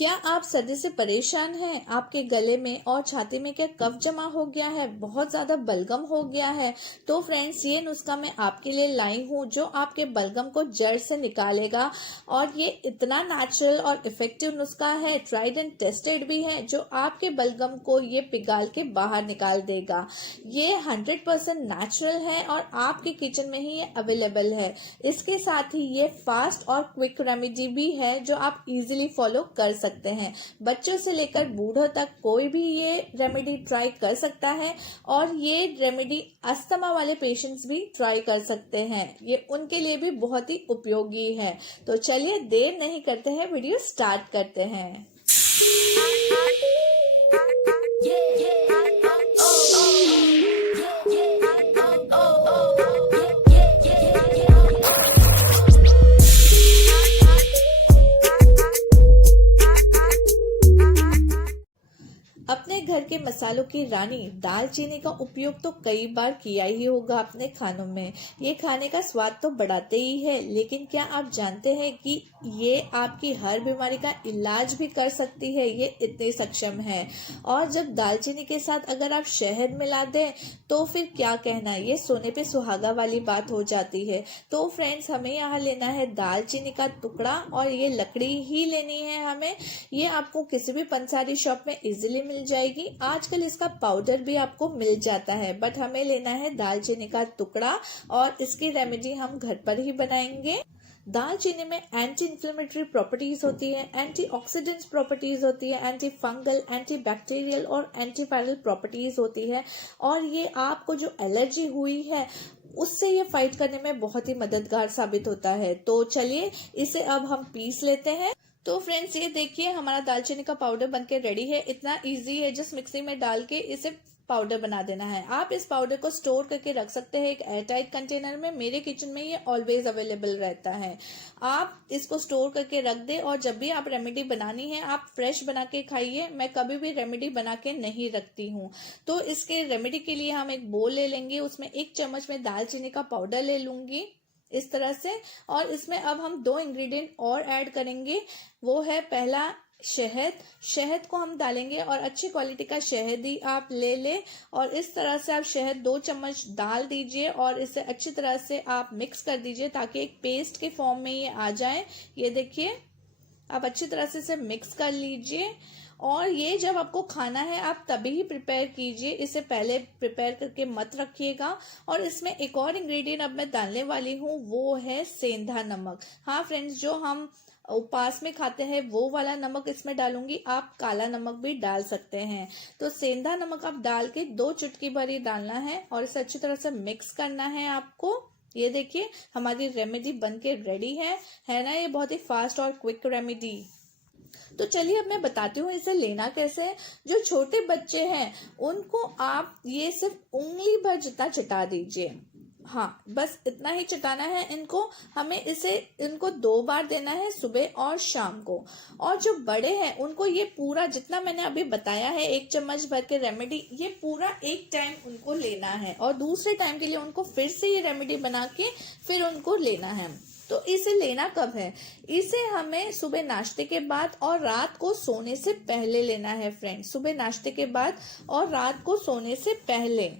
क्या आप सर्दी से परेशान हैं? आपके गले में और छाती में क्या कफ जमा हो गया है? बहुत ज़्यादा बलगम हो गया है? तो फ्रेंड्स, ये नुस्खा मैं आपके लिए लाई हूँ जो आपके बलगम को जड़ से निकालेगा। और ये इतना नेचुरल और इफेक्टिव नुस्खा है, ट्राइड एंड टेस्टेड भी है, जो आपके बलगम को ये पिघाल के बाहर निकाल देगा। ये 100% नेचुरल है और आपके किचन में ही ये अवेलेबल है। इसके साथ ही ये फास्ट और क्विक रेमेडी भी है जो आप इजीली फॉलो कर सकते हैं। बच्चों से लेकर बूढ़ों तक कोई भी ये रेमेडी ट्राई कर सकता है और ये रेमेडी अस्थमा वाले पेशेंट्स भी ट्राई कर सकते हैं। ये उनके लिए भी बहुत ही उपयोगी है। तो चलिए देर नहीं करते हैं, वीडियो स्टार्ट करते हैं। अपने घर के मसालों की रानी दालचीनी का उपयोग तो कई बार किया ही होगा अपने खानों में। ये खाने का स्वाद तो बढ़ाते ही है, लेकिन क्या आप जानते हैं कि ये आपकी हर बीमारी का इलाज भी कर सकती है? ये इतनी सक्षम है। और जब दालचीनी के साथ अगर आप शहद मिला दें तो फिर क्या कहना, ये सोने पे सुहागा वाली बात हो जाती है। तो फ्रेंड्स, हमें यहाँ लेना है दालचीनी का टुकड़ा और ये लकड़ी ही लेनी है हमें। ये आपको किसी भी पंसारी शॉप में इजीली मिल जाएगी। आजकल इसका पाउडर भी आपको मिल जाता है, बट हमें लेना है दालचीनी का टुकड़ा और इसकी रेमेडी हम घर पर ही बनाएंगे। दालचीनी में एंटी इन्फ्लेमेटरी प्रॉपर्टीज होती है, एंटीऑक्सीडेंट्स प्रॉपर्टीज होती है, एंटी फंगल, एंटी बैक्टीरियल और एंटीवायरल प्रॉपर्टीज होती है। और ये आपको जो एलर्जी हुई है उससे ये फाइट करने में बहुत ही मददगार साबित होता है। तो चलिए इसे अब हम पीस लेते हैं। तो फ्रेंड्स, ये देखिए हमारा दालचीनी का पाउडर बनके रेडी है। इतना इजी है, जस्ट मिक्सी में डाल के इसे पाउडर बना देना है। आप इस पाउडर को स्टोर करके रख सकते हैं एक एयरटाइट कंटेनर में। मेरे किचन में ये ऑलवेज अवेलेबल रहता है। आप इसको स्टोर करके रख दे और जब भी आप रेमेडी बनानी है आप फ्रेश बना के खाइए। मैं कभी भी रेमेडी बना के नहीं रखती हूँ। तो इसके रेमेडी के लिए हम एक बोल ले लेंगे, उसमें 1 चम्मच में दालचीनी का पाउडर ले लूंगी इस तरह से। और इसमें अब हम 2 इंग्रेडिएंट और ऐड करेंगे। वो है पहला शहद। शहद को हम डालेंगे और अच्छी क्वालिटी का शहद ही आप ले लें। और इस तरह से आप शहद 2 चम्मच डाल दीजिए और इसे अच्छी तरह से आप मिक्स कर दीजिए ताकि एक पेस्ट के फॉर्म में ये आ जाए। ये देखिए, आप अच्छी तरह से इसे मिक्स कर लीजिए। और ये जब आपको खाना है आप तभी ही प्रिपेयर कीजिए, इसे पहले प्रिपेयर करके मत रखिएगा। और इसमें एक और इंग्रेडिएंट अब मैं डालने वाली हूँ, वो है सेंधा नमक। हाँ फ्रेंड्स, जो हम उपवास में खाते हैं वो वाला नमक इसमें डालूंगी। आप काला नमक भी डाल सकते हैं। तो सेंधा नमक आप डाल के 2 चुटकी भर ही डालना है और इसे अच्छी तरह से मिक्स करना है आपको। ये देखिए हमारी रेमेडी बनके रेडी है ना। ये बहुत ही फास्ट और क्विक रेमेडी। तो चलिए अब मैं बताती हूँ इसे लेना कैसे है। जो छोटे बच्चे हैं उनको आप ये सिर्फ उंगली भर जितना चटा दीजिए। हाँ, बस इतना ही चटाना है इनको। हमें इसे इनको 2 बार देना है, सुबह और शाम को। और जो बड़े हैं उनको ये पूरा जितना मैंने अभी बताया है 1 चम्मच भर के रेमेडी, ये पूरा एक टाइम उनको लेना है और दूसरे टाइम के लिए उनको फिर से ये रेमेडी बना के फिर उनको लेना है। तो इसे लेना कब है? इसे हमें सुबह नाश्ते के बाद और रात को सोने से पहले लेना है फ्रेंड्स। सुबह नाश्ते के बाद और रात को सोने से पहले।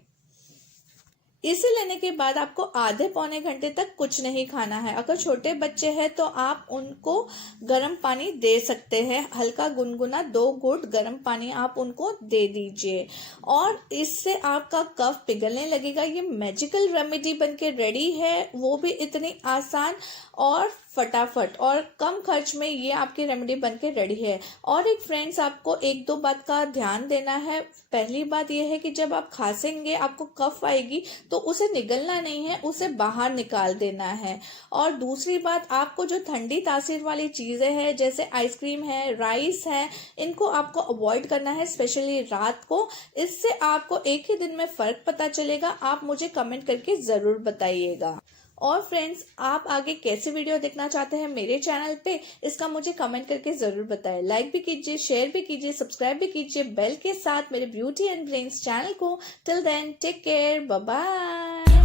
इसे लेने के बाद आपको आधे पौने घंटे तक कुछ नहीं खाना है। अगर छोटे बच्चे हैं तो आप उनको गर्म पानी दे सकते हैं, हल्का गुनगुना 2 घूंट गर्म पानी आप उनको दे दीजिए और इससे आपका कफ पिघलने लगेगा। ये मैजिकल रेमेडी बनके रेडी है, वो भी इतनी आसान और फटाफट और कम खर्च में ये आपकी रेमेडी बनके रेडी है। और एक फ्रेंड्स, आपको 1-2 बात का ध्यान देना है। पहली बात यह है कि जब आप खांसेंगे आपको कफ आएगी तो उसे निगलना नहीं है, उसे बाहर निकाल देना है। और दूसरी बात, आपको जो ठंडी तासीर वाली चीजें हैं जैसे आइसक्रीम है, राइस है, इनको आपको अवॉइड करना है, स्पेशली रात को। इससे आपको एक ही दिन में फर्क पता चलेगा। आप मुझे कमेंट करके जरूर बताइएगा। और फ्रेंड्स, आप आगे कैसे वीडियो देखना चाहते हैं मेरे चैनल पे, इसका मुझे कमेंट करके जरूर बताएं। लाइक भी कीजिए, शेयर भी कीजिए, सब्सक्राइब भी कीजिए बेल के साथ मेरे ब्यूटी एंड ब्रेन्स चैनल को। Till then take care, bye bye.